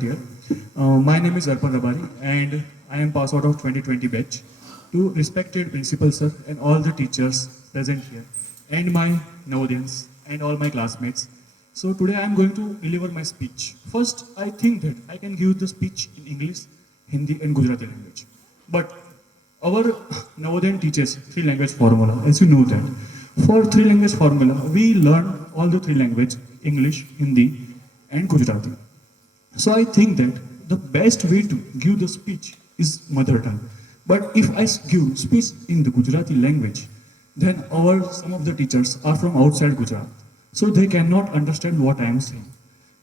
Dear. My name is Arpan Rabari and I am pass out of 2020 batch. To respected principal sir and all the teachers present here and my audience and all my classmates. So today I am going to deliver my speech. First, I think that I can give the speech in English, Hindi and Gujarati language. But our Navodayan teaches three language formula, as you know that. For three language formula, we learn all the three language, English, Hindi and Gujarati. So I think that the best way to give the speech is mother tongue. But if I give speech in the Gujarati language, then some of the teachers are from outside Gujarat, so they cannot understand what I am saying.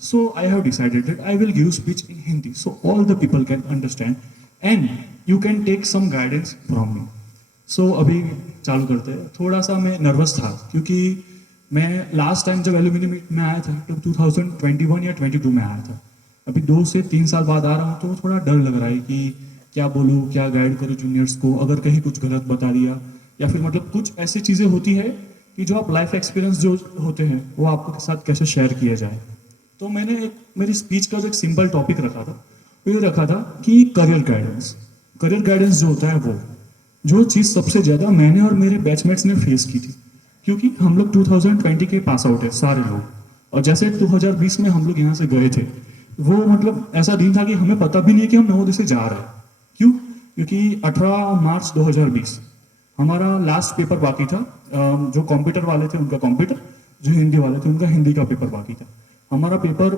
So I have decided that I will give speech in Hindi, so all the people can understand, and you can take some guidance from me. So अभी चालू करते हैं. थोड़ा सा मैं nervous था क्योंकि मैं लास्ट टाइम जब एल्यूमिनी मीट में आया था तो 2021 या 22 में आया था. अभी 2 से 3 साल बाद आ रहा हूँ तो थोड़ा डर लग रहा है कि क्या बोलूँ, क्या गाइड करूँ जूनियर्स को, अगर कहीं कुछ गलत बता दिया या फिर मतलब कुछ ऐसी चीज़ें होती है कि जो आप लाइफ एक्सपीरियंस जो होते हैं वो आपके साथ कैसे शेयर किया जाए. तो मैंने मेरी स्पीच का जो एक सिंपल टॉपिक रखा था वो ये रखा था कि करियर गाइडेंस जो होता है वो जो चीज़ सबसे ज़्यादा मैंने और मेरे बैचमेट्स ने फेस की थी, क्योंकि हम लोग 2020 के पास आउट है सारे लोग, और जैसे 2020 में हम लोग यहाँ से गए थे वो मतलब ऐसा दिन था कि हमें पता भी नहीं है कि हम नवोदय से जा रहे हैं. क्यों? क्योंकि 18 मार्च 2020 हमारा लास्ट पेपर बाकी था. जो कंप्यूटर वाले थे उनका कंप्यूटर, जो हिंदी वाले थे उनका हिंदी का पेपर बाकी था. हमारा पेपर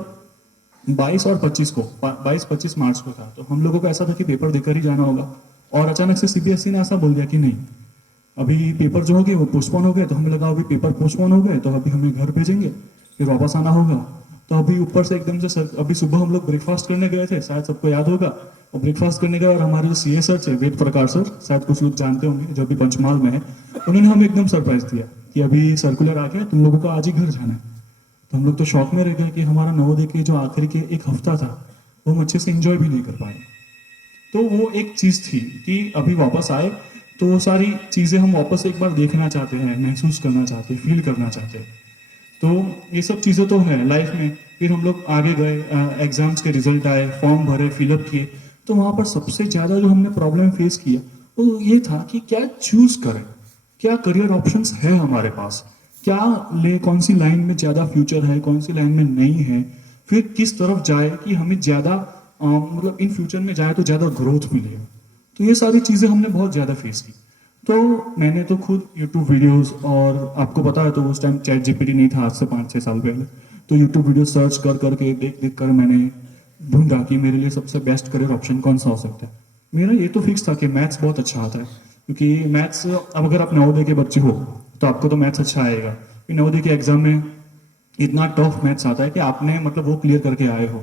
22 और 25 मार्च को था. तो हम लोगों को ऐसा था कि पेपर देकर ही जाना होगा, और अचानक से सीबीएसई ने ऐसा बोल दिया कि नहीं, अभी पेपर जो हो गए वो पोस्टपोन हो गए. तो हमें लगा अभी पेपर पोस्टपोन हो गए तो अभी हमें घर भेजेंगे, फिर वापस आना होगा. तो अभी ऊपर से एकदम से अभी सुबह हम लोग ब्रेकफास्ट करने गए थे, शायद सबको याद होगा. और ब्रेकफास्ट करने गए और हमारे जो सीए सर थे, वेद प्रकाश सर, शायद कुछ लोग जानते होंगे, जो अभी पंचमहाल में है, उन्होंने हमें एकदम सरप्राइज दिया कि अभी सर्कुलर आ गया, तुम लोगों को आज ही घर जाना है. तो हम लोग तो शौक में रह गए कि हमारा नवोदय के जो आखिरी के एक हफ्ता था वो हम अच्छे से इंजॉय भी नहीं कर पाए. तो वो एक चीज़ थी कि अभी वापस आए तो वो सारी चीज़ें हम वापस एक बार देखना चाहते हैं, महसूस करना चाहते हैं, फील करना चाहते हैं. तो ये सब चीज़ें तो है लाइफ में. फिर हम लोग आगे गए, एग्जाम्स के रिजल्ट आए, फॉर्म भरे, फिलअप किए. तो वहाँ पर सबसे ज़्यादा जो हमने प्रॉब्लम फेस किया वो ये था कि क्या चूज़ करें, क्या करियर ऑप्शंस है हमारे पास, क्या ले, कौन सी लाइन में ज़्यादा फ्यूचर है, कौन सी लाइन में नहीं है, फिर किस तरफ जाए कि हमें ज़्यादा मतलब इन फ्यूचर में जाए तो ज़्यादा ग्रोथ मिले. तो ये सारी चीज़ें हमने बहुत ज़्यादा फेस की. तो मैंने तो खुद यूट्यूब वीडियोस, और आपको पता है तो उस टाइम चैट जीपीटी नहीं था, आज से 5-6 साल पहले. तो यूट्यूब वीडियो सर्च कर करके देख कर मैंने ढूंढा कि मेरे लिए सबसे बेस्ट करियर ऑप्शन कौन सा हो सकता है. मेरा ये तो फिक्स था कि मैथ्स बहुत अच्छा आता है, क्योंकि मैथ्स अब अगर आप नवोदय के बच्चे हो तो आपको तो मैथ्स अच्छा आएगा. नवोदय के एग्जाम में इतना टफ मैथ्स आता है कि आपने मतलब वो क्लियर करके आए हो.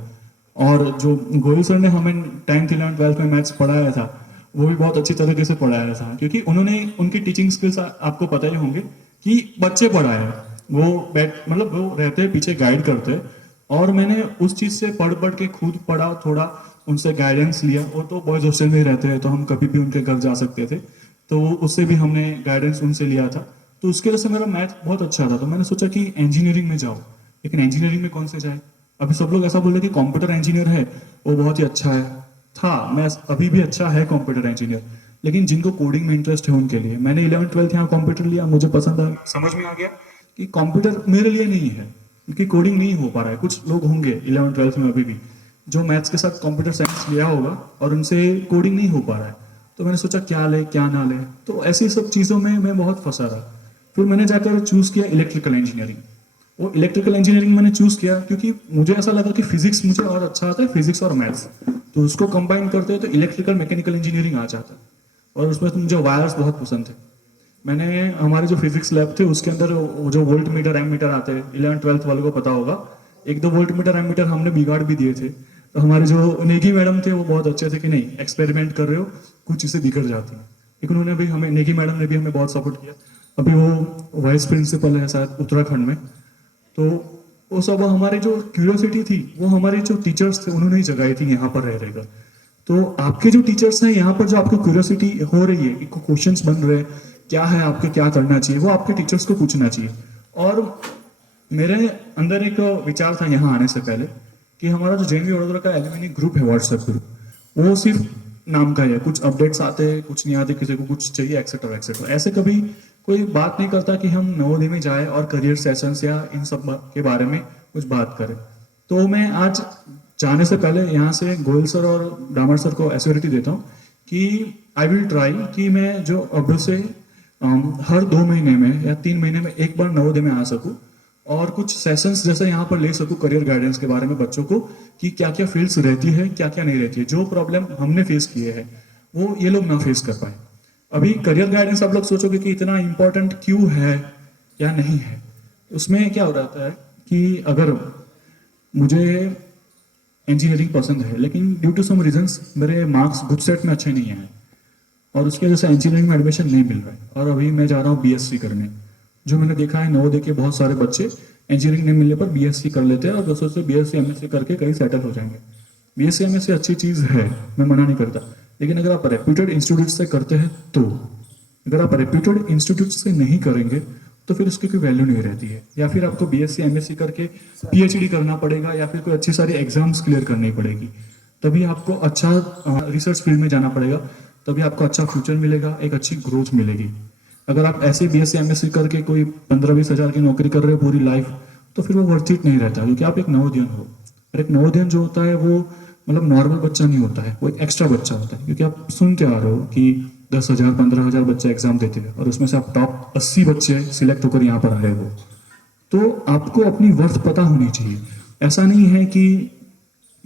और जो गोयल सर ने हमें 10th 11th 12th में मैथ्स पढ़ाया था वो भी बहुत अच्छी तरीके से पढ़ाया था, क्योंकि उन्होंने उनकी टीचिंग स्किल्स आपको पता ही होंगे कि बच्चे पढ़ाए हैं, वो मतलब वो रहते हैं पीछे गाइड करते हैं. और मैंने उस चीज़ से पढ़ के खुद पढ़ा, थोड़ा उनसे गाइडेंस लिया. वो तो बॉयज़ हॉस्टल में ही रहते हैं तो हम कभी भी उनके घर जा सकते थे, तो उससे भी हमने गाइडेंस उनसे लिया था. तो उसके वजह से मेरा मैथ बहुत अच्छा था. तो मैंने सोचा कि इंजीनियरिंग में जाओ, लेकिन इंजीनियरिंग में कौन से जाए. अभी सब लोग ऐसा बोले कि कंप्यूटर इंजीनियर है वो बहुत ही अच्छा है. था, मैं अभी भी अच्छा है कंप्यूटर इंजीनियर, लेकिन जिनको कोडिंग में इंटरेस्ट है उनके लिए. मैंने 11th 12th यहाँ कंप्यूटर लिया, मुझे पसंद आया, समझ में आ गया कि कंप्यूटर मेरे लिए नहीं है, क्योंकि कोडिंग नहीं हो पा रहा है. कुछ लोग होंगे 11th 12th में अभी भी जो मैथ्स के साथ कंप्यूटर साइंस लिया होगा और उनसे कोडिंग नहीं हो पा रहा है. तो मैंने सोचा क्या ले क्या ना ले, तो ऐसी सब चीज़ों में मैं बहुत फंसा रहा. फिर मैंने जाकर चूज़ किया इलेक्ट्रिकल इंजीनियरिंग. वो इलेक्ट्रिकल इंजीनियरिंग मैंने चूज़ किया क्योंकि मुझे ऐसा लगा कि फिजिक्स मुझे और अच्छा आता है, फिजिक्स और मैथ्स, तो उसको कंबाइन करते हैं तो इलेक्ट्रिकल मैकेनिकल इंजीनियरिंग आ जाता है. और उसमें तो मुझे वायर्स बहुत पसंद थे. मैंने हमारे जो फिजिक्स लैब थे उसके अंदर जो वोल्ट मीटर एम मीटर आते हैं, 11th 12th वालों को पता होगा, 1-2 वोल्ट मीटर एम मीटर हमने बिगाड़ भी दिए थे. तो हमारे जो नेगी मैडम थे वो बहुत अच्छे थे कि नहीं एक्सपेरिमेंट कर रहे हो, कुछ चीज़ें बिगड़ जाती हैं. लेकिन उन्होंने भी हमें, नेगी मैडम ने भी हमें बहुत सपोर्ट किया. अभी वो वाइस प्रिंसिपल है शायद उत्तराखंड में. तो वो सब हमारी जो क्यूरियोसिटी थी वो हमारे जो टीचर्स थे उन्होंने ही जगाई थी यहाँ पर रह रहकर. तो आपके जो टीचर्स हैं यहाँ पर, जो आपको क्यूरियोसिटी हो रही है, क्वेश्चंस बन रहे हैं, क्या है आपके, क्या करना चाहिए, वो आपके टीचर्स को पूछना चाहिए. और मेरे अंदर एक विचार था यहाँ आने से पहले कि हमारा जो JNV वडोदरा का एलुमनी ग्रुप है, व्हाट्सएप ग्रुप, वो सिर्फ नाम का ही है। कुछ अपडेट्स आते हैं, कुछ नहीं आते, किसी को कुछ चाहिए, एक्सेट्रा एक्सेट्रा। ऐसे कभी कोई बात नहीं करता कि हम नवोदय में जाए और करियर सेशंस या इन सब के बारे में कुछ बात करें। तो मैं आज जाने से पहले यहाँ से गोयल सर और डामर सर को एश्योरिटी देता हूँ कि आई विल ट्राई कि मैं जो अब से हर 2 महीने में या 3 महीने में एक बार नवोदय में आ सकूँ और कुछ सेशंस जैसे यहाँ पर ले सकूँ करियर गाइडेंस के बारे में बच्चों को, कि क्या क्या फील्ड्स रहती है, क्या क्या नहीं रहती है। जो प्रॉब्लम हमने फेस किए हैं वो ये लोग ना फेस कर पाए। अभी करियर गाइडेंस आप लोग सोचोगे कि इतना इंपॉर्टेंट क्यों है या नहीं है। उसमें क्या हो रहता है कि अगर मुझे इंजीनियरिंग पसंद है लेकिन ड्यू टू सम रीजंस मेरे मार्क्स गुड सेट में अच्छे नहीं आए और उसकी वजह से इंजीनियरिंग में एडमिशन नहीं मिल रहा है और अभी मैं जा रहा हूँ BSc करने। जो मैंने देखा है नवोदय के बहुत सारे बच्चे इंजीनियरिंग नहीं मिलने पर BSc कर लेते हैं और दोस्तों से BSc MSc करके कहीं सेटल हो जाएंगे। BSc MSc अच्छी चीज़ है, मैं मना नहीं करता, लेकिन अगर आप रेप्यूटेड इंस्टीट्यूट से करते हैं तो, अगर आप रेप्यूटेड इंस्टीट्यूट से नहीं करेंगे तो फिर उसकी कोई वैल्यू नहीं रहती है। या फिर आपको BSc MSc करके PhD करना पड़ेगा या फिर कोई अच्छी सारी एग्जाम्स क्लियर करनी पड़ेगी, तभी आपको अच्छा रिसर्च फील्ड में जाना पड़ेगा, तभी आपको अच्छा फ्यूचर मिलेगा, एक अच्छी ग्रोथ मिलेगी। अगर आप ऐसे BSc MSc करके कोई 15-20 हज़ार की नौकरी कर रहे हो पूरी लाइफ, तो फिर वो वर्थ इट नहीं रहता, क्योंकि आप एक नवोदयन हो। और एक नवोदयन जो होता है वो मतलब नॉर्मल बच्चा नहीं होता है, वो एक एक्स्ट्रा बच्चा होता है। क्योंकि आप सुनते आ रहे हो कि 10,000 15,000 बच्चे एग्जाम देते हैं और उसमें से आप टॉप 80 बच्चे सिलेक्ट होकर यहाँ पर आए हो। तो आपको अपनी वर्थ पता होनी चाहिए। ऐसा नहीं है कि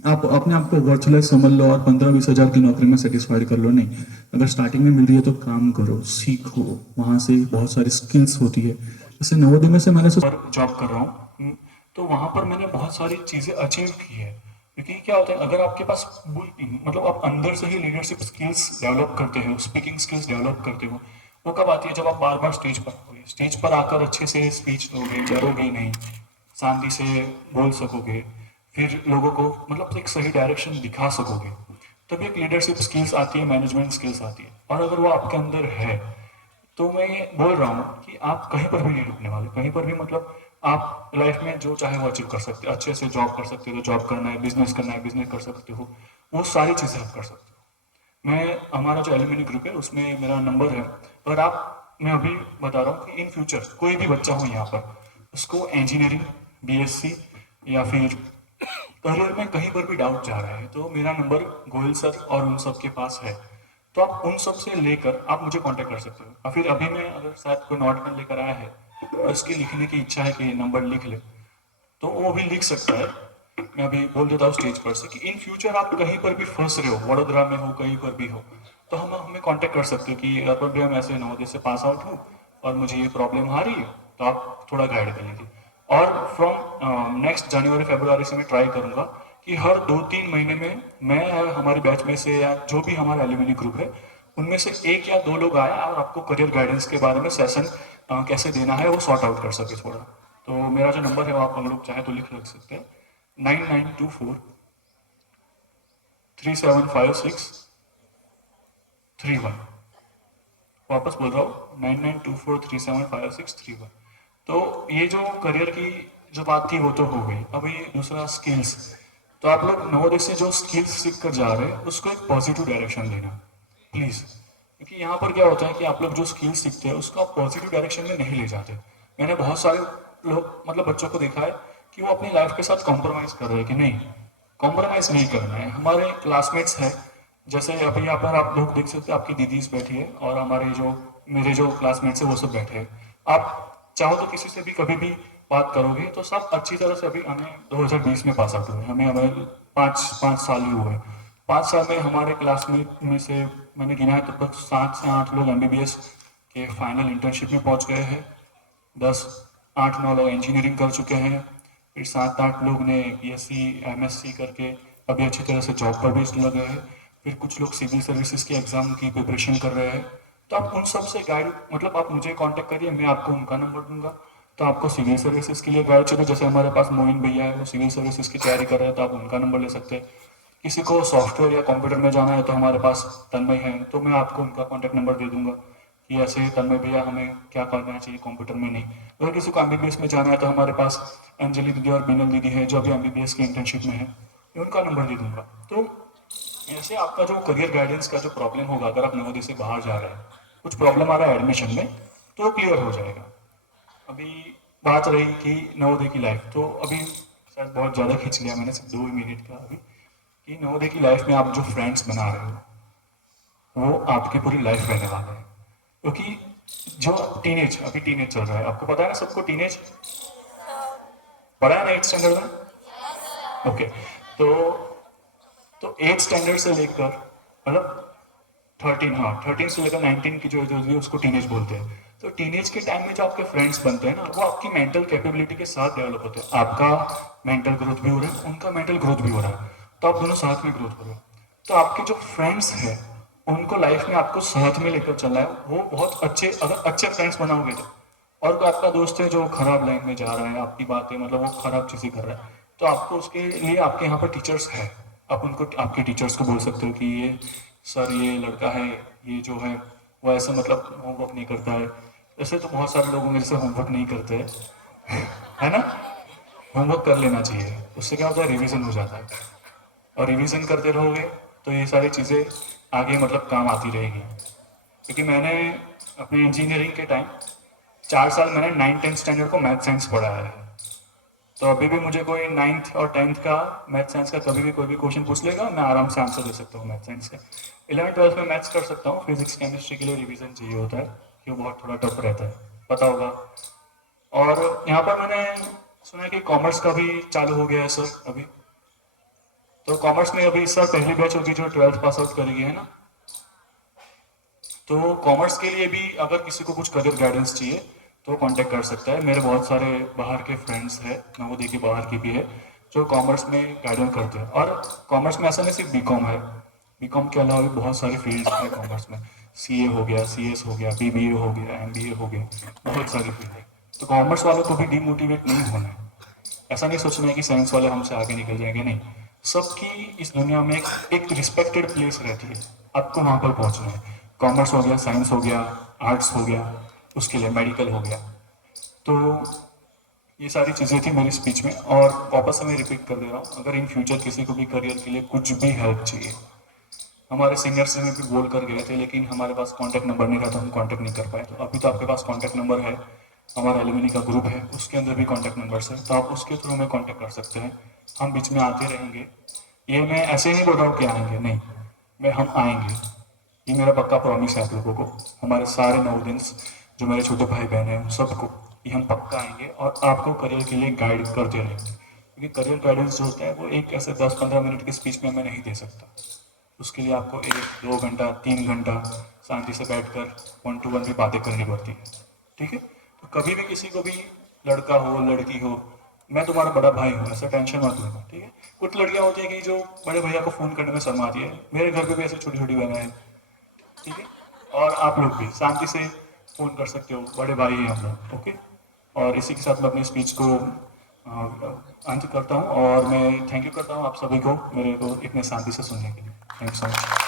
आप अपने आप को वर्थलेस समझ लो और 15-20 हज़ार की नौकरी में सेटिस्फाइड कर लो। नहीं, अगर स्टार्टिंग में मिल रही है तो काम करो, सीखो, वहाँ से बहुत सारी स्किल्स होती है। जैसे नवोदय में से मैंने जॉब कर रहा हूँ, तो वहाँ पर मैंने बहुत सारी चीज़ें अचीव की है। क्योंकि क्या होता है, अगर आपके पास मतलब आप अंदर से ही लीडरशिप स्किल्स डेवलप करते हो, स्पीकिंग स्किल्स डेवलप करते हो, वो कब आती है, जब आप बार बार स्टेज पर आकर अच्छे से स्पीच दोगे, डरोगे नहीं, शांति से बोल सकोगे, फिर लोगों को मतलब एक सही डायरेक्शन दिखा सकोगे, तभी एक लीडरशिप स्किल्स आती है, मैनेजमेंट स्किल्स आती है। और अगर वो आपके अंदर है तो मैं बोल रहा हूँ कि आप कहीं पर भी नहीं रुकने वाले, कहीं पर भी। मतलब आप लाइफ में जो चाहे वो अचीव कर सकते हो, अच्छे से जॉब कर सकते हो, तो जॉब करना है, बिजनेस कर सकते हो, वो सारी चीज़ें आप कर सकते हो। मैं हमारा जो एलुमनी ग्रुप है उसमें मेरा नंबर है, और आप, मैं अभी बता रहा हूँ कि इन फ्यूचर कोई भी बच्चा हो यहाँ पर, उसको इंजीनियरिंग, BSc या फिर करियर में कहीं पर भी डाउट जा रहा है, तो मेरा नंबर गोयल सर और उन सब के पास है। तो आप उन सब से लेकर आप मुझे कांटेक्ट कर सकते हो। और फिर अभी मैं अगर शायद कोई नोट पेन लेकर आया है और उसकी लिखने की इच्छा है कि नंबर लिख ले, तो वो भी लिख सकता है। मैं अभी बोल देता हूँ स्टेज पर से कि इन फ्यूचर आप कहीं पर भी फंस रहे हो, वडोदरा में हो, कहीं पर भी हो, तो हम हमें कांटेक्ट कर सकते हो कि अर्पण भैया मैं ऐसे नवोदय से पास आउट हूँ और मुझे ये प्रॉब्लम आ रही है, तो आप थोड़ा गाइड कर लीजिए। और फ्रॉम नेक्स्ट जनवरी फरवरी से मैं ट्राई करूंगा कि हर 2-3 महीने में मैं या हमारे बैच में से या जो भी हमारा एल्यूमिनी ग्रुप है उनमें से 1 या 2 लोग आए और आपको करियर गाइडेंस के बारे में सेशन कैसे देना है वो सॉर्ट आउट कर सके थोड़ा। तो मेरा जो नंबर है वो आप लोग चाहे तो लिख रख सकते हैं, 9924375631। वापस बोल रहा हूँ, 9924375631। तो ये जो करियर की जो बात थी वो तो हो गई। अब ये दूसरा स्किल्स, तो आप लोग नवोदय से जो स्किल्स सीख कर जा रहे हैं उसको एक पॉजिटिव डायरेक्शन देना प्लीज। क्योंकि यहाँ पर क्या होता है कि आप लोग जो स्किल्स सीखते हैं उसको आप पॉजिटिव डायरेक्शन में नहीं ले जाते। मैंने बहुत सारे लोग मतलब बच्चों को देखा है कि वो अपनी लाइफ के साथ कॉम्प्रोमाइज कर रहे हैं, कि नहीं कॉम्प्रोमाइज नहीं करना है। हमारे क्लासमेट्स हैं, जैसे अभी यहाँ पर आप लोग देख सकते हैं, आपकी दीदीज बैठी है और हमारे जो मेरे जो क्लासमेट्स है वो सब बैठे हैं। आप चाहो तो किसी से भी कभी भी बात करोगे तो सब अच्छी तरह से, अभी हमें 2020 में पास आउट हुए, हमें 5 साल ही हुए। 5 साल में हमारे क्लासमेट में से मैंने गिना है तो लगभग 7 से 8 लोग MBBS के फाइनल इंटर्नशिप में पहुंच गए हैं, 8-9 लोग इंजीनियरिंग कर चुके हैं, फिर 7-8 लोग ने BSc MSc करके अभी अच्छी तरह से जॉब पर भी लगे हैं, फिर कुछ लोग सिविल सर्विसेज के एग्जाम की प्रिपरेशन कर रहे हैं। तो आप उन सब से गाइड, मतलब आप मुझे कांटेक्ट करिए, मैं आपको उनका नंबर दूंगा, तो आपको सिविल सर्विसेज के लिए गाइड चाहिए, जैसे हमारे पास मोइन भैया है वो सिविल सर्विसेज की तैयारी कर रहे हैं, तो आप उनका नंबर ले सकते हैं। किसी को सॉफ्टवेयर या कंप्यूटर में जाना है तो हमारे पास तन्मय है, तो मैं आपको उनका कॉन्टैक्ट नंबर दे दूंगा। कि ऐसे तन्मय भैया हमें क्या करना चाहिए कंप्यूटर में नहीं। अगर किसी को एमबीबीएस में जाना है तो हमारे पास अंजलि दीदी और बीनल दीदी है जो अभी एमबीबीएस की इंटर्नशिप में है, मैं उनका नंबर दे दूंगा। तो ऐसे आपका जो करियर गाइडेंस का जो प्रॉब्लम होगा, अगर आप नवोदय से बाहर जा रहे हैं, कुछ प्रॉब्लम आ रहा है एडमिशन में, तो क्लियर हो जाएगा। अभी बात रही कि नवोदय की लाइफ, तो अभी शायद बहुत ज़्यादा खींच लिया मैंने, सिर्फ 2 मिनट का अभी, कि नवोदय की लाइफ में आप जो फ्रेंड्स बना रहे हो वो आपकी पूरी लाइफ रहने वाले हैं। क्योंकि जो टीनेज, अभी टीनेज चल रहा है, आपको पता है ना सबको टीनेज पढ़ा है ना 8th स्टैंडर्ड में? ओके। तो 8th स्टैंडर्ड से लेकर मतलब 13, हाँ 13 से लेकर 19 की जो एज होती है उसको टीनेज बोलते हैं। तो टीनेज के टाइम में जो आपके फ्रेंड्स बनते हैं ना, वो आपकी मेंटल कैपेबिलिटी के साथ डेवलप होते हैं। आपका मेंटल ग्रोथ भी हो रहा है, उनका मेंटल ग्रोथ भी हो रहा है, तो आप दोनों साथ में ग्रोथ हो रहे हो। तो आपके जो फ्रेंड्स हैं उनको लाइफ में आपको साथ में लेकर चलना है। वो बहुत अच्छे, अगर अच्छे फ्रेंड्स बनाओगे तो। और कोई आपका दोस्त है जो खराब लाइन में जा रहा है, आपकी बातें मतलब वो खराब चीज़ें कर रहा है, तो आपको उसके लिए आपके यहाँ पर टीचर्स है, आप उनको आपके टीचर्स को बोल सकते हो कि ये सर ये लड़का है, ये जो है वो ऐसा मतलब होमवर्क नहीं करता है। ऐसे तो बहुत सारे लोग मेरे से होमवर्क नहीं करते हैं है ना? होमवर्क कर लेना चाहिए, उससे क्या होता है रिवीजन हो जाता है, और रिवीजन करते रहोगे तो ये सारी चीज़ें आगे मतलब काम आती रहेगी। क्योंकि मैंने अपने इंजीनियरिंग के टाइम 4 साल मैंने 9th 10th स्टैंडर्ड को मैथ साइंस पढ़ाया है। तो अभी भी मुझे कोई 9th और 10th का मैथ साइंस का कभी भी कोई भी क्वेश्चन पूछ लेगा, मैं आराम से आंसर दे सकता हूँ मैथ साइंस का। 11th 12th में मैथ्स कर सकता हूँ, फिजिक्स केमिस्ट्री के लिए रिवीजन चाहिए होता है, कि वो बहुत थोड़ा टफ रहता है, पता होगा। और यहाँ पर मैंने सुना है कि कॉमर्स का भी चालू हो गया है सर अभी। तो कॉमर्स में अभी इस साल पहली बैच होगी जो 12th पास आउट करेगी, है ना? तो कॉमर्स के लिए भी अगर किसी को कुछ करियर गाइडेंस चाहिए तो कांटेक्ट कर सकता है। मेरे बहुत सारे बाहर के फ्रेंड्स हैं, नवोदय के बाहर की भी है, जो कॉमर्स में गाइडेंस करते हैं। और कॉमर्स में ऐसा नहीं सिर्फ बीकॉम है, बीकॉम के अलावा भी बहुत सारी फील्ड्स हैं कॉमर्स में। सीए हो गया, सीएस हो गया, बीबीए हो गया, एमबीए हो गया, बहुत सारी फील्ड है। तो कॉमर्स वालों को भी डीमोटिवेट नहीं होना है। ऐसा नहीं सोचना है कि साइंस वाले हमसे आगे निकल जाएंगे, नहीं। सबकी इस दुनिया में एक रिस्पेक्टेड प्लेस रहती है, आपको वहां पर पहुंचना है। कॉमर्स हो गया, साइंस हो गया, आर्ट्स हो गया, उसके लिए मेडिकल हो गया। तो ये सारी चीज़ें थी मेरी स्पीच में, और वापस से मैं रिपीट कर दे रहा हूँ, अगर इन फ्यूचर किसी को भी करियर के लिए कुछ भी हेल्प चाहिए, हमारे सीनियर से हमें भी बोल कर गए थे, लेकिन हमारे पास कॉन्टैक्ट नंबर नहीं था तो हम कॉन्टैक्ट नहीं कर पाए। तो अभी तो आपके पास कॉन्टैक्ट नंबर है, हमारा एलुमिनी का ग्रुप है, उसके अंदर भी कॉन्टैक्ट नंबर्स है, तो आप उसके थ्रू हमें कॉन्टैक्ट कर सकते हैं। हम बीच में आते रहेंगे। ये मैं ऐसे नहीं बोल रहा हूँ कि आएंगे, नहीं, हम आएंगे, ये मेरा पक्का प्रॉमिस है आप लोगों को, हमारे सारे नवोदिन्स जो मेरे छोटे भाई बहन हैं सबको, ये हम पक्का आएंगे और आपको करियर के लिए गाइड करते रहेंगे। क्योंकि करियर गाइडेंस जो होता है वो एक ऐसे 10-15 मिनट की स्पीच में मैं नहीं दे सकता। उसके लिए आपको 1-2 घंटा 3 घंटा शांति से बैठकर 1-to-1 भी बातें करनी पड़ती है। ठीक है? तो कभी भी किसी को भी, लड़का हो लड़की हो, मैं तुम्हारा बड़ा भाई हूँ, ऐसा टेंशन मत लेना। ठीक है? कुछ लड़कियां होती है कि जो बड़े भैया को फ़ोन करने में शर्माती है, मेरे घर पे भी ऐसी छोटी छोटी बहनें हैं। ठीक है? और आप लोग भी शांति से फ़ोन कर सकते हो, बड़े भाई हैं हम लोग। ओके? और इसी के साथ मैं अपनी स्पीच को अंत करता हूँ, और मैं थैंक यू करता हूँ आप सभी को मेरे को इतने शांति से सुनने के लिए। Thank you so much.